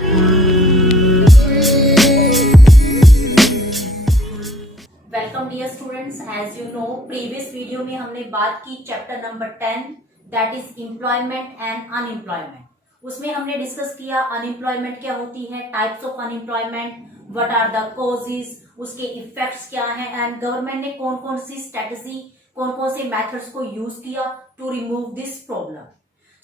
Welcome dear students, as you know previous video में हमने बात की chapter number 10 that is employment and unemployment. उसमें हमने डिस्कस किया अनएम्प्लॉयमेंट क्या होती है, types of unemployment, what are the causes, उसके इफेक्ट्स क्या हैं एंड गवर्नमेंट ने कौन कौन सी स्ट्रेटजी, कौन कौन से मेथड्स को यूज किया to remove this problem.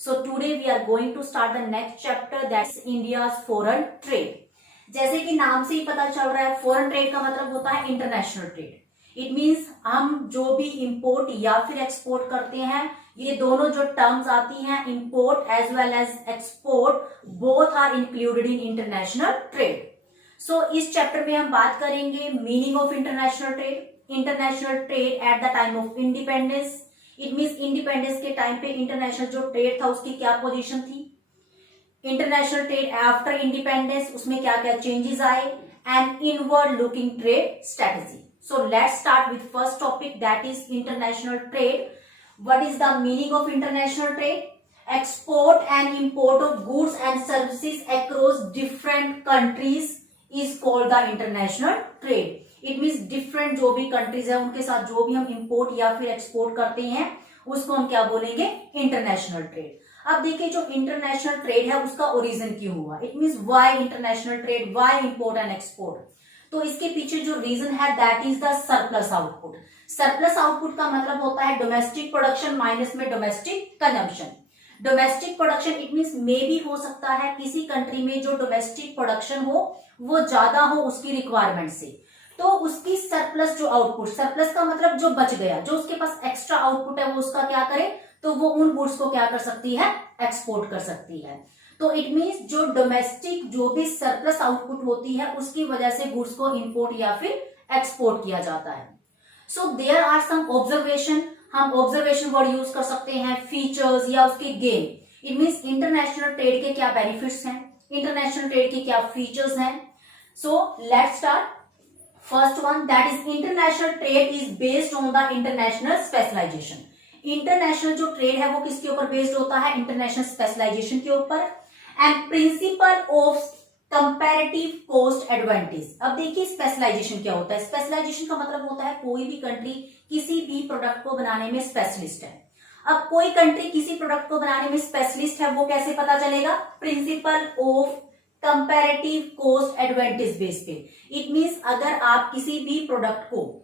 So today we are going to start the next chapter that's India's foreign trade. जैसे कि नाम से ही पता चल रहा है, फॉरेन ट्रेड का मतलब होता है इंटरनेशनल ट्रेड। इट मींस हम जो भी इंपोर्ट या फिर एक्सपोर्ट करते हैं, ये दोनों जो टर्म्स आती हैं, import as well as export, both are included in international trade. So इस चैप्टर में हम बात करेंगे meaning of international trade, international trade at the time of independence. It means independence के टाइम पे इंटरनेशनल जो ट्रेड था उसकी क्या पोजीशन थी, इंटरनेशनल ट्रेड आफ्टर इंडिपेंडेंस उसमें क्या क्या चेंजेस आए, and inward looking trade strategy. So let's start with first topic that is international trade. What is the meaning of international trade? Export and import of goods and services across different countries is called the international trade. It means different जो भी countries है उनके साथ जो भी हम import या फिर एक्सपोर्ट करते हैं उसको हम क्या बोलेंगे, इंटरनेशनल ट्रेड। अब देखिए जो इंटरनेशनल ट्रेड है उसका ओरिजिन क्यों हुआ, it means why international trade, why import and export. तो इसके पीछे जो रीजन है that is the surplus output. Surplus output का मतलब होता है डोमेस्टिक प्रोडक्शन माइनस में domestic consumption. Domestic production it means मे भी हो सकता है किसी कंट्री में जो डोमेस्टिक प्रोडक्शन हो वो ज्यादा हो उसकी रिक्वायरमेंट से, तो उसकी सरप्लस जो आउटपुट, सरप्लस का मतलब जो बच गया, जो उसके पास एक्स्ट्रा आउटपुट है वो उसका क्या करे, तो वो उन गुड्स को क्या कर सकती है, एक्सपोर्ट कर सकती है। तो इट मींस जो डोमेस्टिक जो भी सरप्लस आउटपुट होती है उसकी वजह से गुड्स को इंपोर्ट या फिर एक्सपोर्ट किया जाता है। So there are some observation, हम ऑब्जर्वेशन वर्ड यूज कर सकते हैं, फीचर्स या उसके gain. It means international trade के क्या बेनिफिट्स हैं, इंटरनेशनल ट्रेड के क्या फीचर्स हैं। So let's start. First one that is international trade is based on the international specialization. International जो ट्रेड है वो किसके ऊपर बेस्ड होता है, इंटरनेशनल स्पेशलाइजेशन के ऊपर। And principal of comparative cost advantage. अब देखिए स्पेशलाइजेशन क्या होता है, स्पेशलाइजेशन का मतलब होता है कोई भी कंट्री किसी भी प्रोडक्ट को बनाने में स्पेशलिस्ट है। अब कोई कंट्री किसी प्रोडक्ट को बनाने में स्पेशलिस्ट है वो कैसे पता चलेगा, principle of comparative cost advantage base पे। इट मींस अगर आप किसी भी प्रोडक्ट को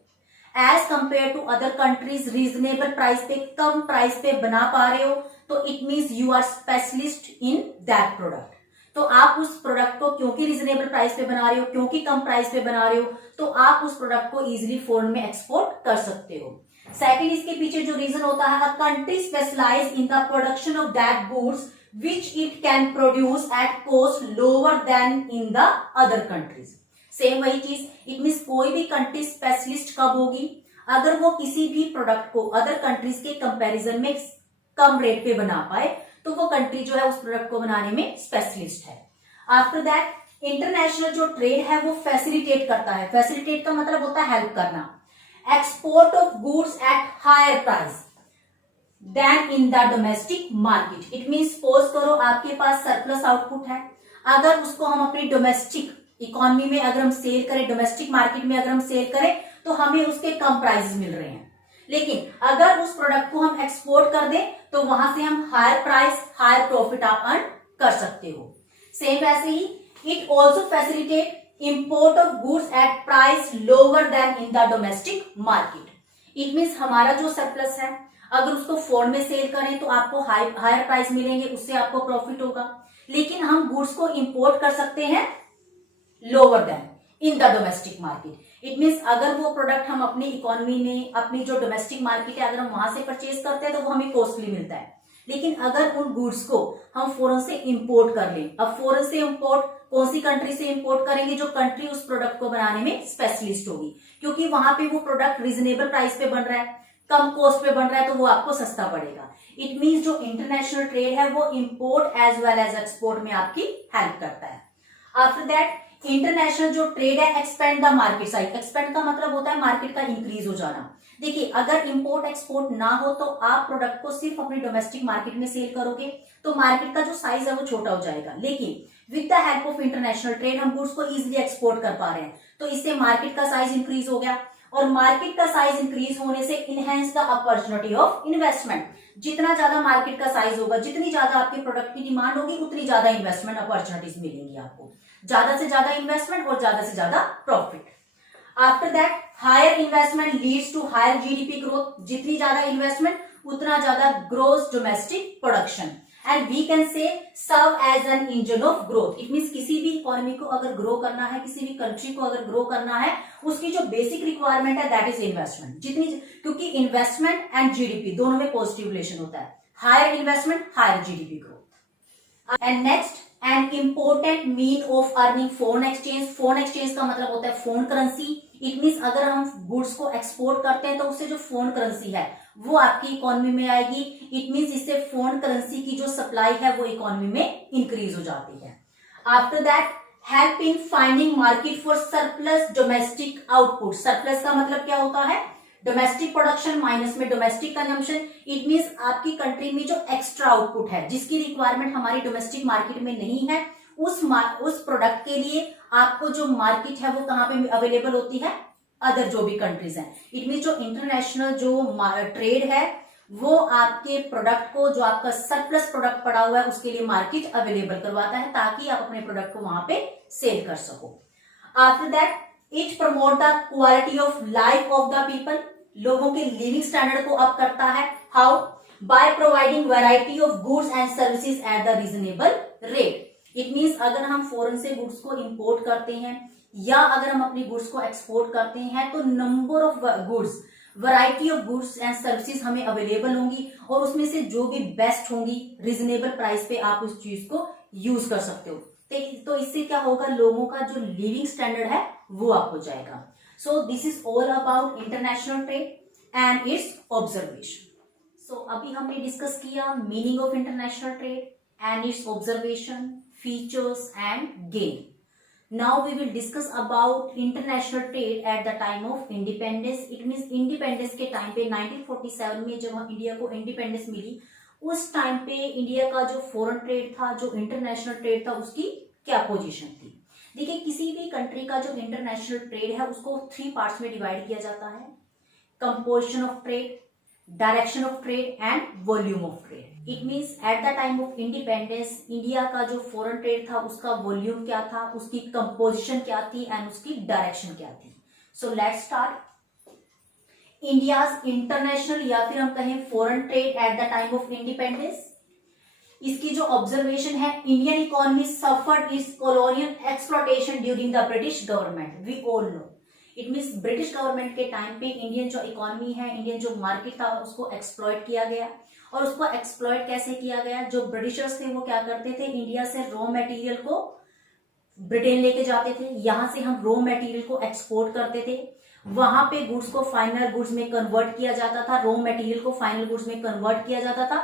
as compare to other countries reasonable price पे, कम प्राइस पे बना पा रहे हो, तो it means you are specialist in that product. तो आप उस प्रोडक्ट को क्योंकि रीजनेबल प्राइस पे बना रहे हो, क्योंकि कम प्राइस पे बना रहे हो, तो आप उस प्रोडक्ट को इजिली फॉरेन में एक्सपोर्ट कर सकते हो। सेकंड, इसके पीछे जो रीजन होता है, a country specialise in the production of that goods which it can produce at cost lower than in the other countries. Same वही चीज, इट मींस कोई भी कंट्री स्पेशलिस्ट कब होगी, अगर वो किसी भी प्रोडक्ट को अदर कंट्रीज के कंपैरिजन में कम रेट पे बना पाए, तो वो कंट्री जो है उस प्रोडक्ट को बनाने में स्पेशलिस्ट है। आफ्टर दैट इंटरनेशनल जो ट्रेड है वो फैसिलिटेट करता है, फैसिलिटेट का मतलब होता है हेल्प करना, export of goods at higher price than in the domestic market. It means suppose करो आपके पास सरप्लस आउटपुट है, अगर उसको हम अपनी डोमेस्टिक इकोनॉमी में अगर हम सेल करें, डोमेस्टिक मार्केट में अगर हम सेल करें, तो हमें उसके कम प्राइस मिल रहे हैं। लेकिन अगर उस प्रोडक्ट को हम एक्सपोर्ट कर दें तो वहां से हम हायर प्राइस, हायर प्रॉफिट आप अर्न कर सकते हो। सेम ऐसे ही it also facilitate import of goods at price lower than in the domestic market. It means हमारा जो सरप्लस है अगर उसको फॉरेन में सेल करें तो आपको हायर प्राइस मिलेंगे, उससे आपको प्रॉफिट होगा। लेकिन हम गुड्स को इंपोर्ट कर सकते हैं lower than in the domestic market. It means अगर वो प्रोडक्ट हम अपनी इकोनॉमी में, अपनी जो डोमेस्टिक मार्केट है, अगर हम वहां से परचेज करते हैं तो वो हमें कॉस्टली मिलता है। लेकिन अगर उन गुड्स को हम फॉरेन से इंपोर्ट कर लें, अब फॉरेन से इंपोर्ट कौन सी कंट्री से इंपोर्ट करेंगे, जो कंट्री उस प्रोडक्ट को बनाने में स्पेशलिस्ट होगी, क्योंकि वहां पे वो प्रोडक्ट रीजनेबल प्राइस पे बन रहा है, कम कॉस्ट पे बन रहा है, तो वो आपको सस्ता पड़ेगा। इट मींस जो इंटरनेशनल ट्रेड है वो import as well as export में आपकी हेल्प करता है। आफ्टर दैट इंटरनेशनल जो ट्रेड है expand the market size. Expand का मतलब होता है मार्केट का इंक्रीज हो जाना। देखिए अगर इंपोर्ट एक्सपोर्ट ना हो तो आप प्रोडक्ट को सिर्फ अपनी डोमेस्टिक मार्केट में सेल करोगे तो मार्केट का जो साइज है वो छोटा हो जाएगा। लेकिन with the help of international trade हम गुड्स को इजिली एक्सपोर्ट कर पा रहे हैं, तो इससे मार्केट का साइज इंक्रीज हो गया, और मार्केट का साइज इंक्रीज होने से enhance the opportunity of investment. जितना ज्यादा मार्केट का साइज होगा, जितनी ज्यादा आपके प्रोडक्ट की डिमांड होगी, उतनी ज्यादा इन्वेस्टमेंट अपॉर्चुनिटीज मिलेंगी आपको, ज्यादा से ज्यादा इन्वेस्टमेंट और ज्यादा से ज्यादा profit. After that higher investment leads to higher GDP growth, जितनी ज्यादा इन्वेस्टमेंट उतना ज्यादा gross domestic production, and we can say serve as an engine of growth. It means किसी भी इकोनॉमी को अगर ग्रो करना है, किसी भी कंट्री को अगर ग्रो करना है, उसकी जो बेसिक रिक्वायरमेंट है दैट इज इन्वेस्टमेंट। जितनी, क्योंकि इन्वेस्टमेंट एंड जीडीपी दोनों में पॉजिटिव रिलेशन होता है, higher investment higher GDP growth. And next, an important mean of earning foreign exchange. Foreign exchange का मतलब होता है फॉरेन करेंसी। इट मीन्स अगर हम गुड्स को एक्सपोर्ट करते हैं तो उससे जो फॉरेन करेंसी है वो आपकी इकोनॉमी में आएगी। इट मीन्स इससे फॉरेन करेंसी की जो सप्लाई है वो इकोनॉमी में इंक्रीज हो जाती है। After that help in finding market for surplus domestic output. Surplus का मतलब क्या होता है, डोमेस्टिक प्रोडक्शन माइनस में डोमेस्टिक कंजम्पशन। इट मीन्स आपकी कंट्री में जो एक्स्ट्रा आउटपुट है, जिसकी रिक्वायरमेंट हमारी डोमेस्टिक मार्केट में नहीं है, उस प्रोडक्ट के लिए आपको जो मार्केट है वो कहां पे अवेलेबल होती है, अदर जो भी कंट्रीज हैं। इट मीन्स जो इंटरनेशनल जो ट्रेड है वो आपके प्रोडक्ट को, जो आपका सरप्लस प्रोडक्ट पड़ा हुआ है, उसके लिए मार्केट अवेलेबल करवाता है ताकि आप अपने प्रोडक्ट को वहां पे सेल कर सको। After that it promote the quality of life of the people. लोगों के लिविंग स्टैंडर्ड को अप करता है। How? By providing variety of goods and services at the reasonable rate. It means अगर हम फॉरेन से गुड्स को इंपोर्ट करते हैं या अगर हम अपनी गुड्स को एक्सपोर्ट करते हैं तो number of goods, variety of goods and services हमें अवेलेबल होंगी, और उसमें से जो भी बेस्ट होंगी रीजनेबल प्राइस पे आप उस चीज को यूज कर सकते हो। तो इससे क्या होगा, लोगों का जो लिविंग स्टैंडर्ड है वो अप हो जाएगा। So this is all about international trade and its observation. So अभी हमने डिस्कस किया meaning of international trade and its observation, features and gain. Now we will discuss about international trade at the time of independence. It means independence के time पे 1947 में जब India को independence मिली, उस time पे इंडिया का जो फॉरेन ट्रेड था, जो इंटरनेशनल ट्रेड था, उसकी क्या पोजीशन थी। देखिए, किसी भी कंट्री का जो इंटरनेशनल ट्रेड है उसको 3 पार्ट्स में डिवाइड किया जाता है, composition of trade, direction of trade and volume of trade. It means eight the time of independence India का जो फॉरेन ट्रेड था उसका वॉल्यूम क्या था, उसकी कंपोजिशन क्या थी एंड उसकी डायरेक्शन क्या थी। So let's start. India's international या फिर हम कहें foreign trade at the time of independence, इसकी जो ऑब्जर्वेशन है, Indian economy suffered its colonial exploitation during the British government. We all know it means British government के टाइम पे Indian जो इकोनॉमी है, इंडियन जो मार्केट था, उसको एक्सप्लॉयट किया गया। और उसको एक्सप्लॉयट कैसे किया गया, जो ब्रिटिशर्स थे वो क्या करते थे, इंडिया से रॉ मटेरियल को ब्रिटेन लेके जाते थे, यहां से हम रॉ मटेरियल को एक्सपोर्ट करते थे, वहां पे गुड्स को फाइनल गुड्स में कन्वर्ट किया जाता था, रॉ मटेरियल को फाइनल गुड्स में कन्वर्ट किया जाता था।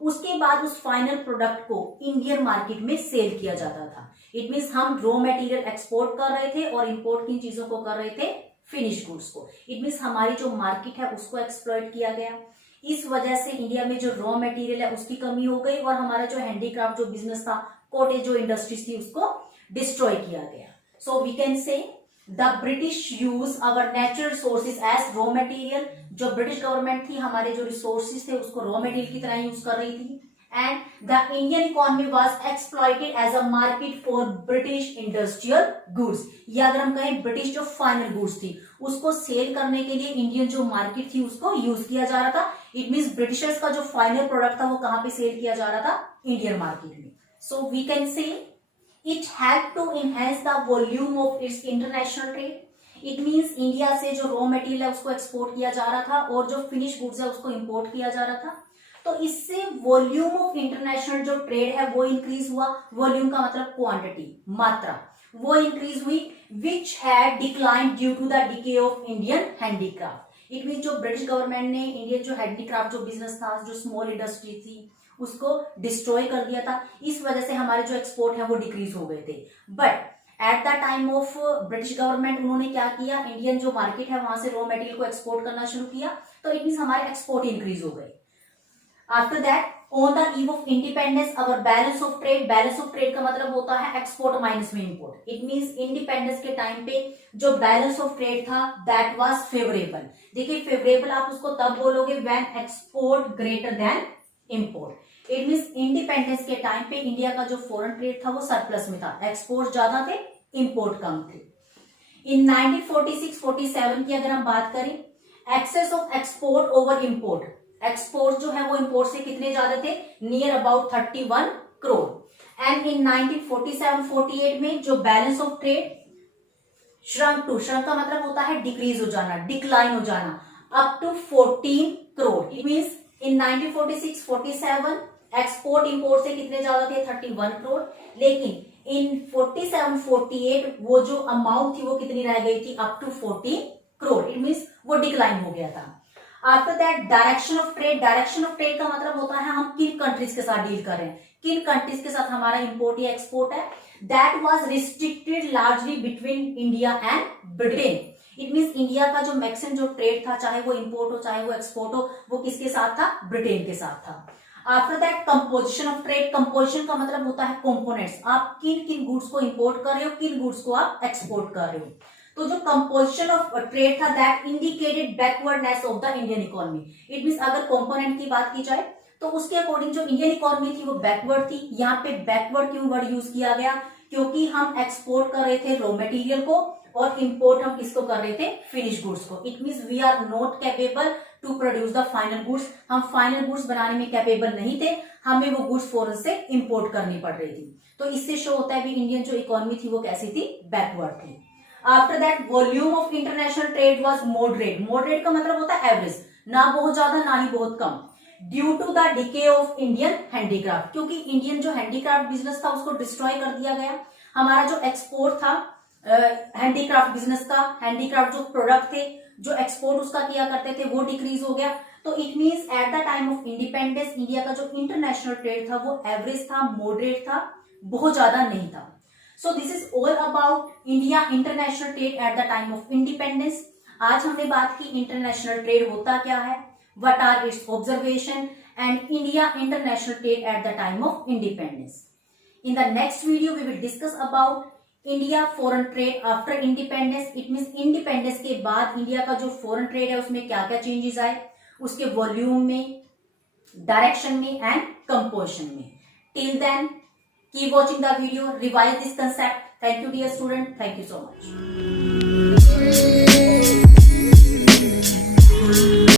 उसके बाद उस फाइनल प्रोडक्ट को इंडियन मार्केट में सेल किया जाता था। इट मीन्स हम रॉ मटेरियल एक्सपोर्ट कर रहे थे और इंपोर्ट किन चीजों को कर रहे थे, फिनिश गुड्स को। इट मीन्स हमारी जो मार्केट है उसको एक्सप्लॉयट किया गया। इस वजह से इंडिया में जो रॉ मटेरियल है उसकी कमी हो गई और हमारा जो हैंडीक्राफ्ट जो बिजनेस था, कॉटेज जो इंडस्ट्रीज थी, उसको डिस्ट्रॉय किया गया। So we can say the British use our natural resources as raw material. जो ब्रिटिश गवर्नमेंट थी हमारे जो रिसोर्सेज थे उसको रॉ मटेरियल की तरह यूज कर रही थी। And the Indian economy was exploited as a market for British industrial goods, या अगर हम कहें ब्रिटिश जो फाइनल गुड्स थी उसको सेल करने के लिए इंडियन जो मार्केट थी उसको यूज किया जा रहा था। इट मीन्स ब्रिटिशर्स का जो फाइनल प्रोडक्ट था वो कहां पे सेल किया जा रहा था, इंडियन मार्केट में। So we can say it help to enhance the volume of its international trade. It means India से जो रॉ मटेरियल है उसको एक्सपोर्ट किया जा रहा था और जो फिनिश गुड्स है उसको इंपोर्ट किया जा रहा था। तो इससे वॉल्यूम ऑफ इंटरनेशनल जो ट्रेड है वो इंक्रीज हुआ। वॉल्यूम का मतलब क्वांटिटी, मात्रा, वो इंक्रीज हुई, which had decline due to the decay of Indian handicraft. It mean जो ब्रिटिश गवर्नमेंट ने इंडियन जो हैंडीक्राफ्ट जो बिजनेस था, जो स्मॉल इंडस्ट्री थी, उसको डिस्ट्रॉय कर दिया था। इस वजह से हमारे जो एक्सपोर्ट है वो डिक्रीज हो गए थे। But at the time of British government उन्होंने क्या किया, इंडियन जो मार्केट है वहां से रॉ मटेरियल को एक्सपोर्ट करना शुरू किया, तो इट मीन हमारे एक्सपोर्ट इंक्रीज हो गए। After that on the eve of independence our balance of trade का मतलब होता है एक्सपोर्ट माइनस में इंपोर्ट। इट मींस इंडिपेंडेंस के टाइम पे जो बैलेंस ऑफ ट्रेड था दैट वाज फेवरेबल। देखिए फेवरेबल आप उसको तब बोलोगे when export greater than import. It means independence के टाइम पे इंडिया का जो फॉरेन ट्रेड था वो सरप्लस में था, एक्सपोर्ट ज्यादा थे, इंपोर्ट कम थे। इन 1946-47 की अगर हम बात करें, excess of export over import, export जो है वो इंपोर्ट से कितने ज्यादा थे, near about 31 crore. And in 1947-48 में जो balance of trade shrunk to, shrunk का मतलब होता है डिक्रीज हो जाना, डिक्लाइन हो जाना, up to 14 crore. It means in 1946-47 export import से कितने ज्यादा थे, 31 करोड़, लेकिन इन 47-48 वो जो अमाउंट थी वो कितनी रह गई थी, up to 14 crore. It means वो डिक्लाइन हो गया था। After that direction of trade, direction of trade का मतलब होता है हम किन कंट्रीज के साथ डील कर रहे हैं, किन कंट्रीज के साथ हमारा इंपोर्ट या एक्सपोर्ट है। That was restricted largely between India and Britain. It means India का जो मैक्सिमम जो ट्रेड था, चाहे वो इंपोर्ट हो चाहे वो एक्सपोर्ट हो, वो किसके साथ था, ब्रिटेन के साथ था। After that composition of trade, composition का मतलब होता है कंपोनेंट्स, आप किन किन गुड्स को इंपोर्ट कर रहे हो, किन गुड्स को आप एक्सपोर्ट कर रहे हो। तो जो कंपोजिशन ऑफ ट्रेड था that indicated backwardness of the Indian economy. It means अगर कंपोनेंट की बात की जाए तो उसके अकॉर्डिंग जो इंडियन इकोनॉमी थी वो बैकवर्ड थी। यहाँ पे बैकवर्ड क्यों वर्ड यूज किया गया, क्योंकि हम एक्सपोर्ट कर रहे थे रॉ मटेरियल को और इंपोर्ट हम किसको कर रहे थे, फिनिश गुड्स को। It means we are not capable to produce the final goods, हम फाइनल गुड्स बनाने में कैपेबल नहीं थे, हमें वो गुड्स फॉरेन से इंपोर्ट करनी पड़ रही थी। तो इससे शो होता है भी इंडियन जो इकोनॉमी थी वो कैसी थी, बैकवर्ड थी। After that volume of international trade was moderate, moderate का मतलब होता है एवरेज, ना बहुत ज्यादा ना ही बहुत कम। Due to the decay of Indian handicraft, क्योंकि इंडियन जो हैंडीक्राफ्ट बिजनेस था उसको डिस्ट्रॉय कर दिया गया। हमारा जो एक्सपोर्ट था हैंडीक्राफ्ट बिजनेस का, हैंडीक्राफ्ट जो प्रोडक्ट थे जो एक्सपोर्ट उसका किया करते थे वो डिक्रीज हो गया। तो it means eight the time of independence India का जो इंटरनेशनल ट्रेड था वो एवरेज था, मॉडरेट था, बहुत ज्यादा नहीं था। So this is all about India international trade at the time of independence. आज हमने बात की इंटरनेशनल ट्रेड होता क्या है, what are its observation and India international trade at the time of independence. In the next video we will discuss about India foreign trade after independence. It means independence के बाद India का जो foreign trade है उसमें क्या क्या changes आए, उसके वॉल्यूम में, डायरेक्शन में एंड कंपोजिशन में। Till then keep watching the video, revise this concept. Thank you dear student, thank you so much.